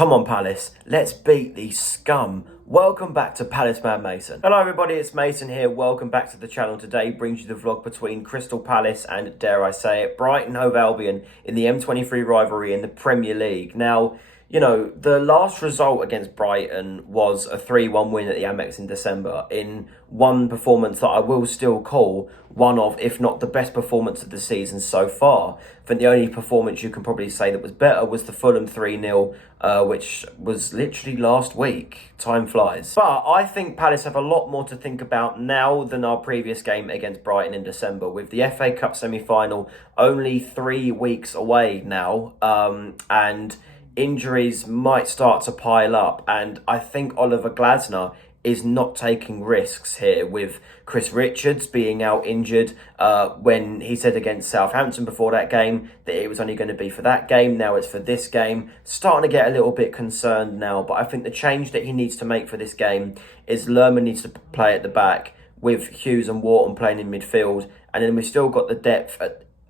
Come on, Palace, let's beat these scum. Welcome back to Palace Man Mason. Hello everybody, it's Mason here. Welcome back to the channel. Today brings you the vlog between Crystal Palace and, dare I say it, Brighton Hove Albion in the M23 rivalry in the Premier League. Now, you know, the last result against Brighton was a 3-1 win at the Amex in December in one performance that I will still call one of, if not the best performance of the season so far. I think the only performance you can probably say that was better was the Fulham 3-0, which was literally last week. Time flies. But I think Palace have a lot more to think about now than our previous game against Brighton in December, with the FA Cup semi-final only 3 weeks away now, and injuries might start to pile up, and I think Oliver Glasner is not taking risks here, with Chris Richards being out injured when he said against Southampton before that game that it was only going to be for that game. Now it's for this game. Starting to get a little bit concerned now, but I think the change that he needs to make for this game is Lerman needs to play at the back with Hughes and Wharton playing in midfield, and then we've still got the depth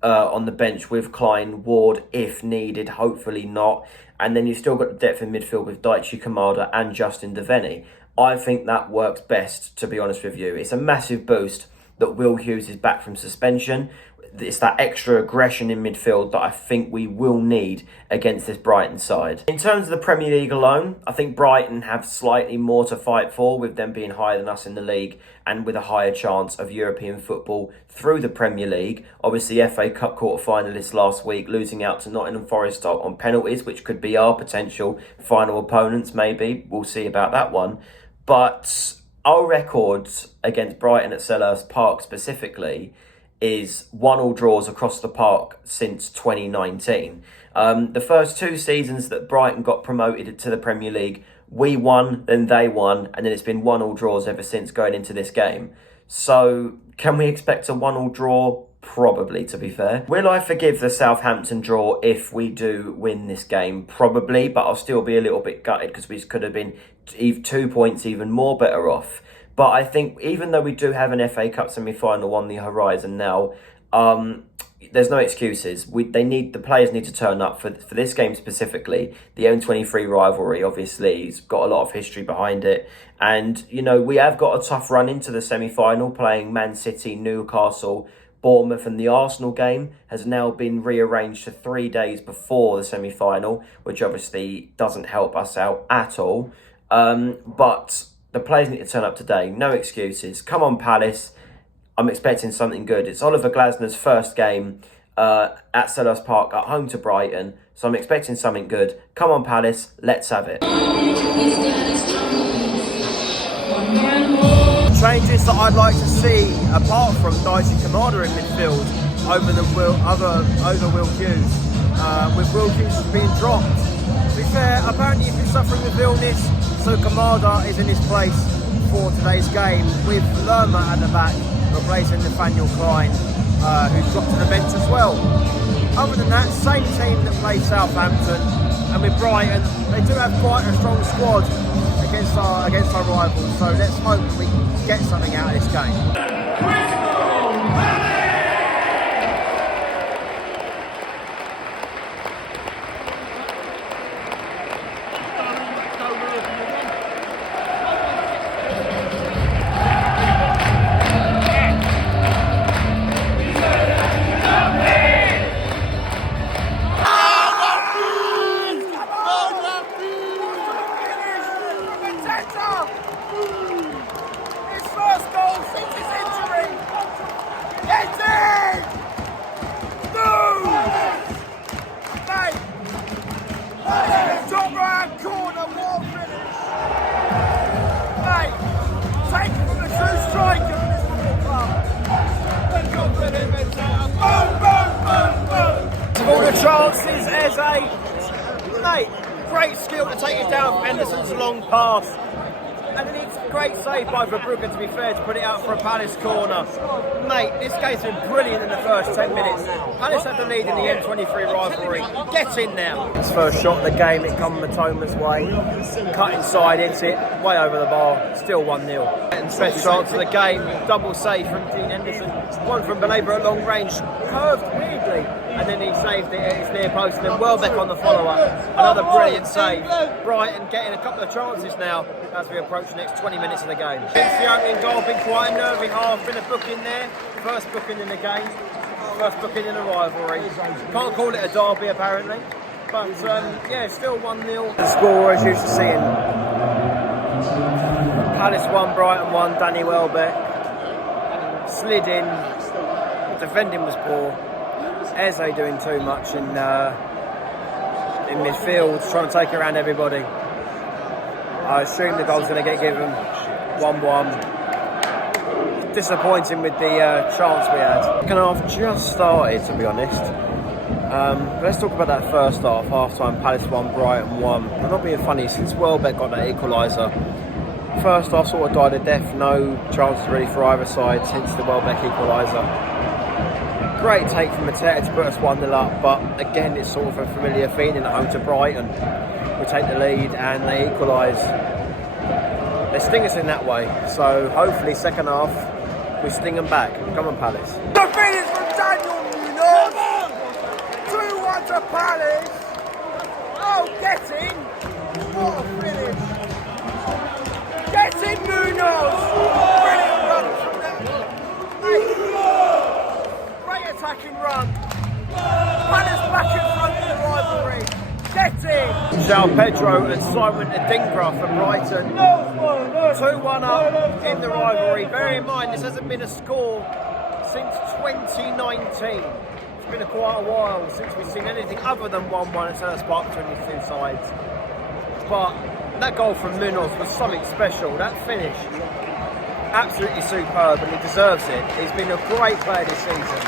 on the bench with Klein, Ward if needed, hopefully not. And then you've still got the depth in midfield with Daichi Kamada and Justin Devaney. I think that works best, to be honest with you. It's a massive boost that Will Hughes is back from suspension. It's that extra aggression in midfield that I think we will need against this Brighton side. In terms of the Premier League alone, I think Brighton have slightly more to fight for, with them being higher than us in the league and with a higher chance of European football through the Premier League. Obviously, FA Cup quarter-finalists last week, losing out to Nottingham Forest on penalties, which could be our potential final opponents, maybe. We'll see about that one. But our records against Brighton at Selhurst Park specifically is 1-1 draws across the park since 2019. The first 2 seasons that Brighton got promoted to the Premier League, we won, then they won, and then it's been 1-1 draws ever since going into this game. So, can we expect a 1-1 draw? Probably, to be fair. Will I forgive the Southampton draw if we do win this game? Probably, but I'll still be a little bit gutted because we could have been 2 points even more better off. But I think even though we do have an FA Cup semi-final on the horizon now, there's no excuses. The players need to turn up for this game specifically. The M23 rivalry, obviously, has got a lot of history behind it. And, you know, we have got a tough run into the semi-final, playing Man City, Newcastle, Bournemouth, and the Arsenal game has now been rearranged to 3 days before the semi-final, which obviously doesn't help us out at all. But the players need to turn up today. No excuses. Come on, Palace. I'm expecting something good. It's Oliver Glasner's first game at Selhurst Park at home to Brighton. So I'm expecting something good. Come on, Palace. Let's have it. Changes that I'd like to see, apart from Daichi Kamada in midfield, over Will Hughes. With Will Hughes being dropped. To be fair, apparently he's been suffering with illness, so Kamada is in his place for today's game, with Lerma at the back, replacing Nathaniel Klein, who's dropped to the bench as well. Other than that, same team that played Southampton, and with Brighton, they do have quite a strong squad against our rivals, so let's hope we can get something out of this game. Chances as great skill to take it down Henderson's long pass, and then it's a great save by Verbruggen, to be fair, to put it out for a Palace corner. Mate, this game's been brilliant in the first 10 minutes. Palace have the lead in the M23 rivalry. Get in now. His first shot of the game, it comes Matoma's way, cut inside, hits it way over the bar, still 1-0. And best chance of the game, double save from Dean Henderson, one from Belabor at long range, curved weirdly, and then he saved it at his near post, and then Welbeck on the follow-up. Another brilliant save. Brighton getting a couple of chances now as we approach the next 20 minutes of the game. It's the opening goal, been quite a nervy half, been a booking there. First booking in the game, first booking in the rivalry. Can't call it a derby apparently, but yeah, still 1-0. The score as used to seeing. Palace 1, Brighton 1, Danny Welbeck. Slid in, defending was poor. Eze doing too much in midfield, trying to take around everybody. I assume the goal's going to get given 1-1. Disappointing with the chance we had. Second half just started, to be honest. But let's talk about that first half. Half-time, Palace 1, Brighton 1. I'm not being funny, since Welbeck got that equaliser, first half sort of died a death. No chances really for either side since the Welbeck equaliser. Great take from Maddest to put us 1-0 up, but again it's sort of a familiar feeling at home to Brighton. We take the lead and they equalise. They sting us in that way, so hopefully second half we sting them back. Come on, Palace. The finish from Daniel Munoz! 2-1 to Palace! Oh, get in! What a finish! Get in, Munoz! Brilliant run from that. Great attacking run. Palace back in front of the rivalry. Get in! João Pedro and Simon Adingra for Brighton. 2-1 up in the rivalry. Bear in mind, this hasn't been a score since 2019. It's been quite a while since we've seen anything other than 1-1 at Selhurst Park between these two sides. But that goal from Munoz was something special. That finish, absolutely superb, and he deserves it. He's been a great player this season.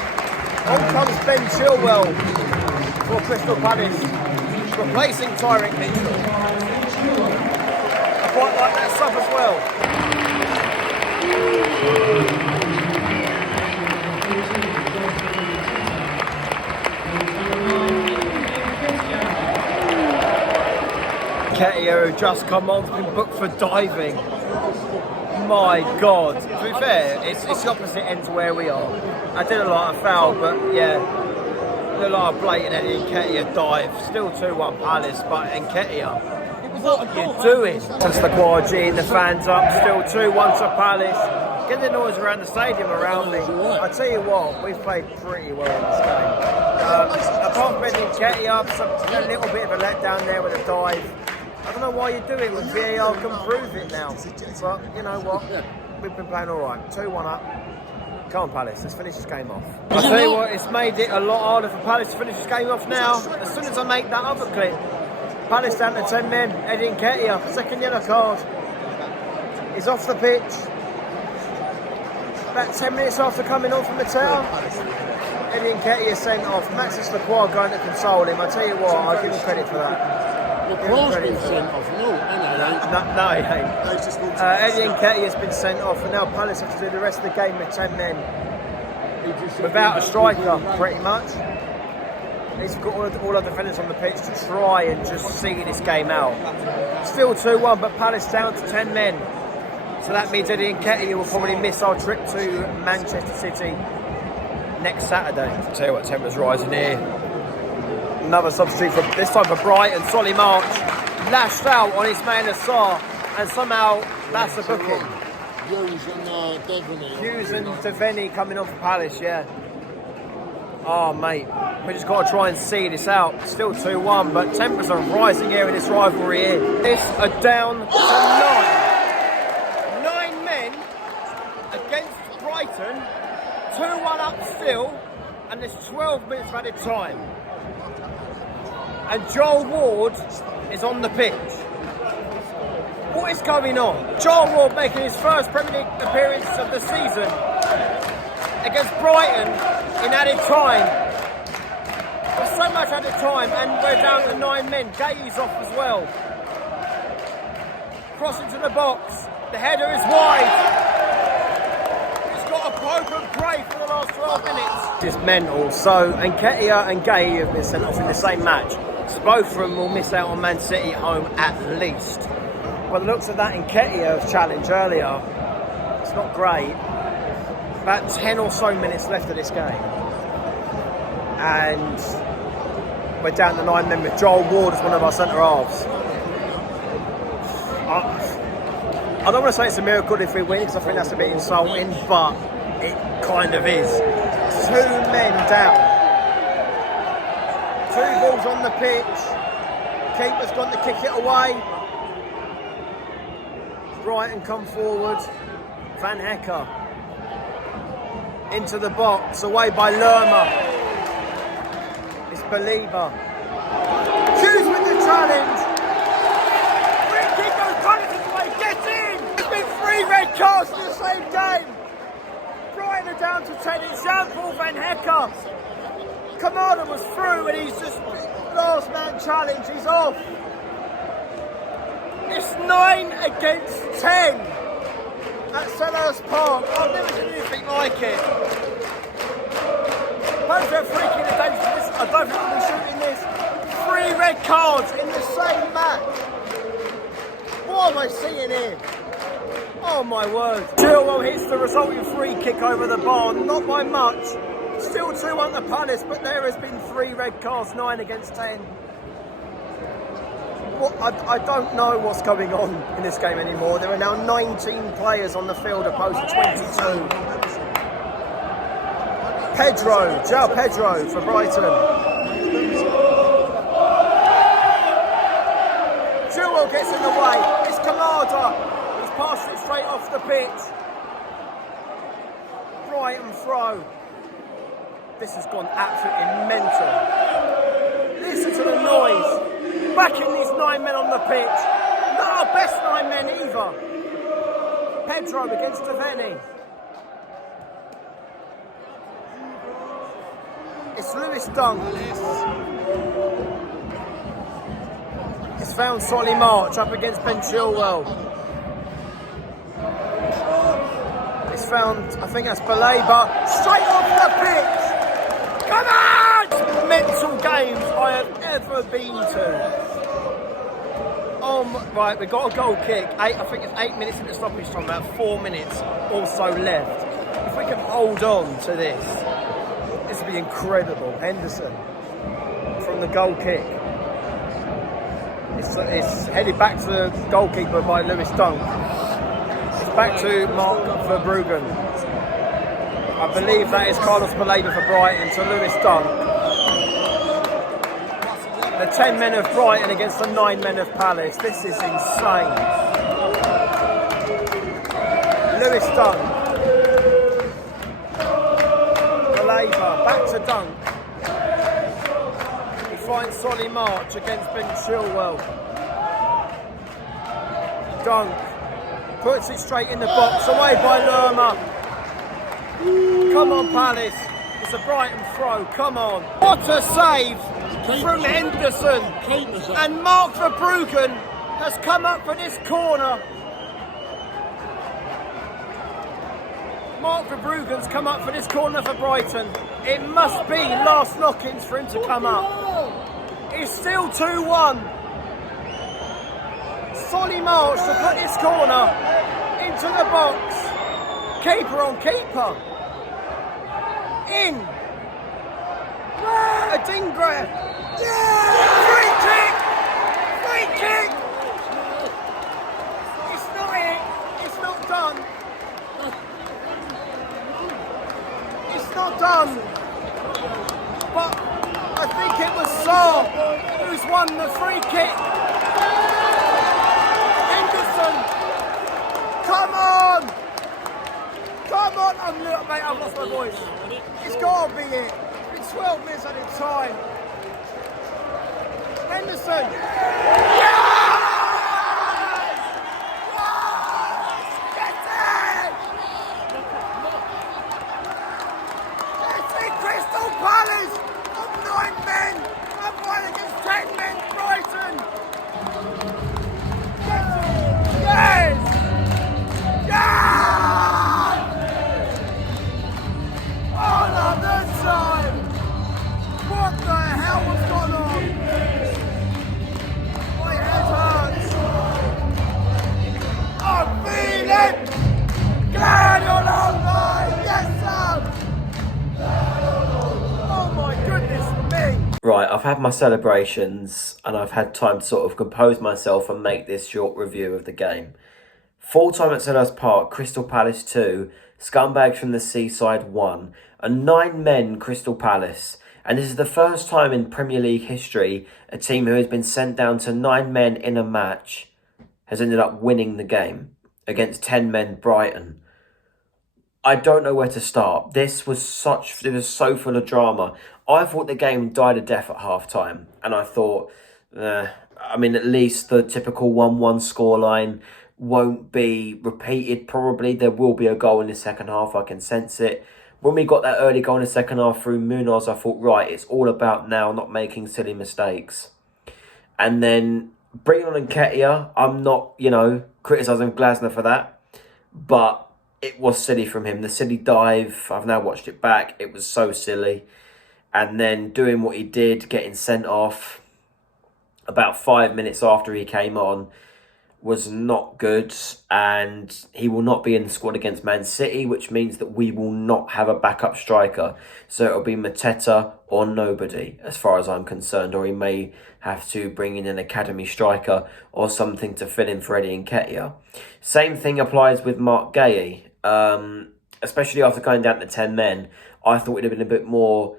On comes Ben Chilwell for Crystal Palace, replacing Tyrick Mitchell. I quite like that sub as well. Ketia, who just come on, has been booked for diving. My God. To be fair, it's the opposite end to where we are. I did a lot of foul, but yeah, a lot of blatant Nketiah dive. Still 2-1 Palace, but Nketiah, what are you doing? That's the Quaji, the fans up, still 2-1 to Palace. Get the noise around the stadium around me. I tell you what, we've played pretty well in this game. Apart from Nketiah, a little bit of a letdown there with a dive. I don't know why you do it when VAR can prove it now. But you know what? We've been playing alright. 2-1 up. Come on, Palace, let's finish this game off. I tell you what, it's made it a lot harder for Palace to finish this game off now. As soon as I make that other clip, Palace down to 10 men. Eddie Nketiah, second yellow card. He's off the pitch. About 10 minutes after coming on from the tower, Eddie Nketiah sent off. Maxis Lacroix going to console him. I tell you what, I'll give him credit for that. Lacroix's been sent off. No, he ain't. Eddie Nketiah has been sent off, and now Palace have to do the rest of the game with 10 men. Without a striker, pretty much. He's got all our defenders on the pitch to try and just see this game out. Still 2-1, but Palace down to 10 men. So that means Eddie Nketiah will probably miss our trip to Manchester City next Saturday. I'll tell you what, temperature's rising here. Another substitute, this time for Brighton. Solly March lashed out on his man Assar, and somehow that's a booking. Hughes and Devaney coming on for Palace, yeah. Oh, mate, we just got to try and see this out. Still 2-1, but tempers are rising here in this rivalry here. This are down to 9. 9 men against Brighton. 2-1 up still, and there's 12 minutes of added time. And Joel Ward is on the pitch. What is going on? Joel Ward making his first Premier League appearance of the season against Brighton in added time. There's so much added time, and we're down to 9 men. Gay's off as well. Cross into the box. The header is wide. It's got a hope and pray for the last 12 minutes. Just mental. So Nketiah and Gay have been sent off in the same match. So both of them will miss out on Man City at home at least. By the looks of that Nketiah challenge earlier, it's not great. About 10 or so minutes left of this game. and we're down to 9 men with Joel Ward as one of our centre halves. I don't want to say it's a miracle if we win, because I think that's a bit insulting, but it kind of is. 2 men down. 2 balls on the pitch. Keeper's gone to kick it away. Brighton come forward. Van Hecker into the box, away by Lerma. It's Belieber. Hughes with the challenge. Free kick goes Palace's way. Get in! There's been 3 red cards in the same game. Brighton are down to 10. It's Jean-Paul Van Hecker. Kamada was through and he's just last man challenge. He's off. It's 9 against 10 at Selhurst Park. I've never seen anything like it. Both are free kick against this. I don't think we'll be shooting this. 3 red cards in the same match. What am I seeing here? Oh my word. Chilwell hits the resulting free kick over the bar, not by much. Still 2-1 to Palace, but there has been 3 red cards, 9 against 10. I don't know what's going on in this game anymore. There are now 19 players on the field opposed to 22. João Pedro for Brighton. Chilwell gets in the way. It's Kamada. He's passed it straight off the pitch. Brighton throw. This has gone absolutely mental. Listen to the noise. Backing these 9 men on the pitch. Not our best 9 men either. Pedro against Aveni. It's Lewis Dunk. It's found Solly March up against Ben Chilwell. It's found, I think that's Belieber. Straight off the pitch. Come on! Mental games I have ever been to. Right, we've got a goal kick. I think it's 8 minutes into stoppage time, about 4 minutes or so left. If we can hold on to this would be incredible. Henderson from the goal kick. It's headed back to the goalkeeper by Lewis Dunk. It's back to Mark Verbruggen. I believe that is Carlos Belieber for Brighton to Lewis Dunk. The 10 men of Brighton against the 9 men of Palace. This is insane. Lewis Dunk. Belieber, back to Dunk. He finds Solly March against Ben Chilwell. Dunk puts it straight in the box, away by Lerma. Come on, Palace. It's a Brighton throw, come on. What a save from Henderson. And Mark Verbruggen has come up for this corner. Mark Verbruggen's come up for this corner for Brighton. It must be last knock-ins for him to come up. It's still 2-1. Solly March to put this corner into the box. Keeper on keeper. In. A Dingra. Yeah! Free kick! Free kick! It's not it. It's not done. It's not done. But I think it was Saar who's won the free kick. Henderson. Come on! Come on! Mate, I've lost my voice. It's got to be it. It's 12 minutes at a time. Henderson. Yes! Get it! Get it, Crystal Palace! Of 9 men! I've won against 10 men, Brighton! Yes! Yes! Another time! What the hell has gone on? I I've had my celebrations and I've had time to sort of compose myself and make this short review of the game. Full time at Selhurst Park, Crystal Palace 2, Scumbags from the Seaside 1, a 9-men Crystal Palace. And this is the first time in Premier League history a team who has been sent down to 9 men in a match has ended up winning the game against 10 men Brighton. I don't know where to start. It was so full of drama. I thought the game died a death at half time. And I thought, at least the typical 1-1 scoreline won't be repeated probably. There will be a goal in the second half. I can sense it. When we got that early goal in the second half through Munoz, I thought, right, it's all about now not making silly mistakes. And then bringing on Nketiah, I'm not, criticising Glasner for that. But it was silly from him. The silly dive, I've now watched it back. It was so silly. And then doing what he did, getting sent off about 5 minutes after he came on was not good. And he will not be in the squad against Man City, which means that we will not have a backup striker. So it'll be Mateta or nobody, as far as I'm concerned. Or he may have to bring in an academy striker or something to fill in for Eddie Nketiah. Same thing applies with Mark Guéhi. Especially after going down to 10 men, I thought it'd have been a bit more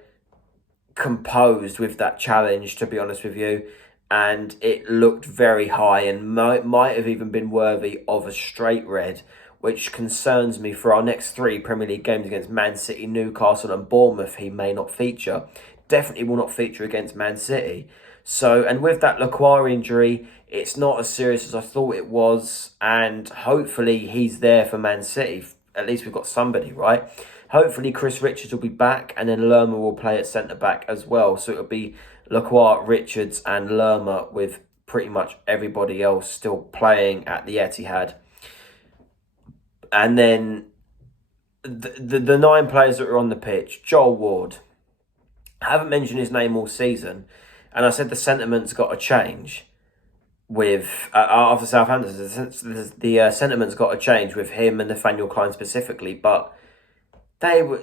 composed with that challenge, to be honest with you. And it looked very high and might have even been worthy of a straight red, which concerns me for our next 3 Premier League games against Man City, Newcastle and Bournemouth. He may not feature. Definitely will not feature against Man City. So, and with that Lacroix injury, it's not as serious as I thought it was. And hopefully he's there for Man City. At least we've got somebody, right? Hopefully Chris Richards will be back and then Lerma will play at centre-back as well. So it'll be Lacroix, Richards and Lerma with pretty much everybody else still playing at the Etihad. And then the 9 players that are on the pitch. Joel Ward. I haven't mentioned his name all season. And I said the sentiment's got to change with after Southampton. The sentiment's got to change with him and Nathaniel Klein specifically. But they were,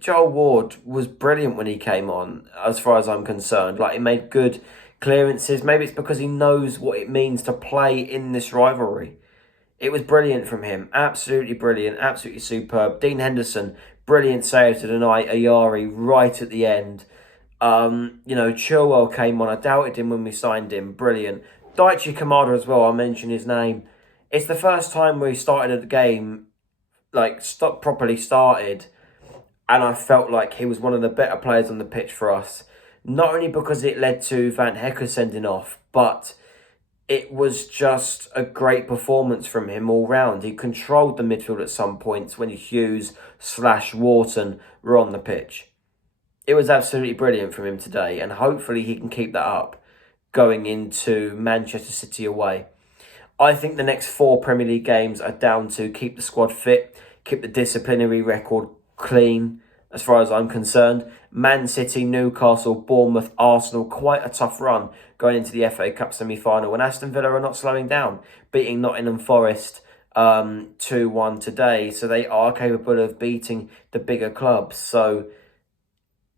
Joel Ward was brilliant when he came on, as far as I'm concerned. Like, he made good clearances. Maybe it's because he knows what it means to play in this rivalry. It was brilliant from him. Absolutely brilliant. Absolutely superb. Dean Henderson, brilliant save to deny Ayari right at the end. Chilwell came on. I doubted him when we signed him. Brilliant. Daichi Kamada as well. I'll mention his name. It's the first time we started a game, properly started, and I felt like he was one of the better players on the pitch for us. Not only because it led to Van Hecker sending off, but it was just a great performance from him all round. He controlled the midfield at some points when Hughes/Wharton were on the pitch. It was absolutely brilliant from him today, and hopefully he can keep that up going into Manchester City away. I think the next 4 Premier League games are down to keep the squad fit, keep the disciplinary record clean, as far as I'm concerned. Man City, Newcastle, Bournemouth, Arsenal, quite a tough run going into the FA Cup semi-final. And Aston Villa are not slowing down, beating Nottingham Forest 2-1 today. So they are capable of beating the bigger clubs. So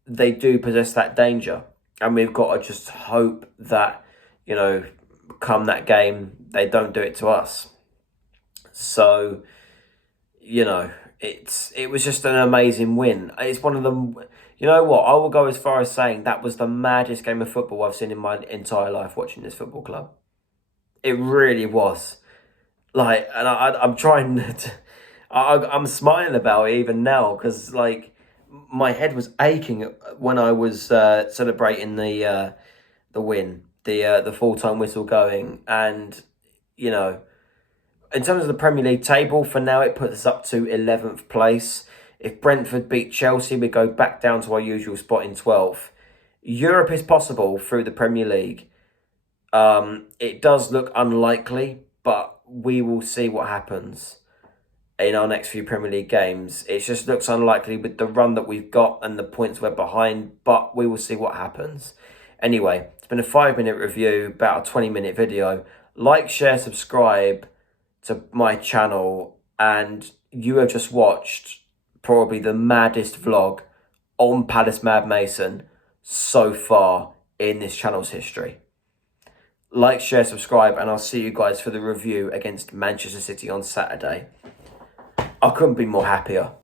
they do possess that danger. And we've got to just hope that, come that game, they don't do it to us. So, it was just an amazing win. It's one of them. You know what? I will go as far as saying that was the maddest game of football I've seen in my entire life watching this football club. It really was. And I'm trying to. I'm smiling about it even now because, my head was aching when I was celebrating the win, the full-time whistle going, and in terms of the Premier League table, for now it puts us up to 11th place. If Brentford beat Chelsea, we go back down to our usual spot in 12th. Europe is possible through the Premier League. It does look unlikely, but we will see what happens in our next few Premier League games. It just looks unlikely with the run that we've got and the points we're behind, but we will see what happens. Anyway, it's been a 5-minute review, about a 20-minute video. Like, share, subscribe to my channel, and you have just watched probably the maddest vlog on Palace Mad Mason so far in this channel's history. Like, share, subscribe, and I'll see you guys for the review against Manchester City on Saturday. I couldn't be more happier.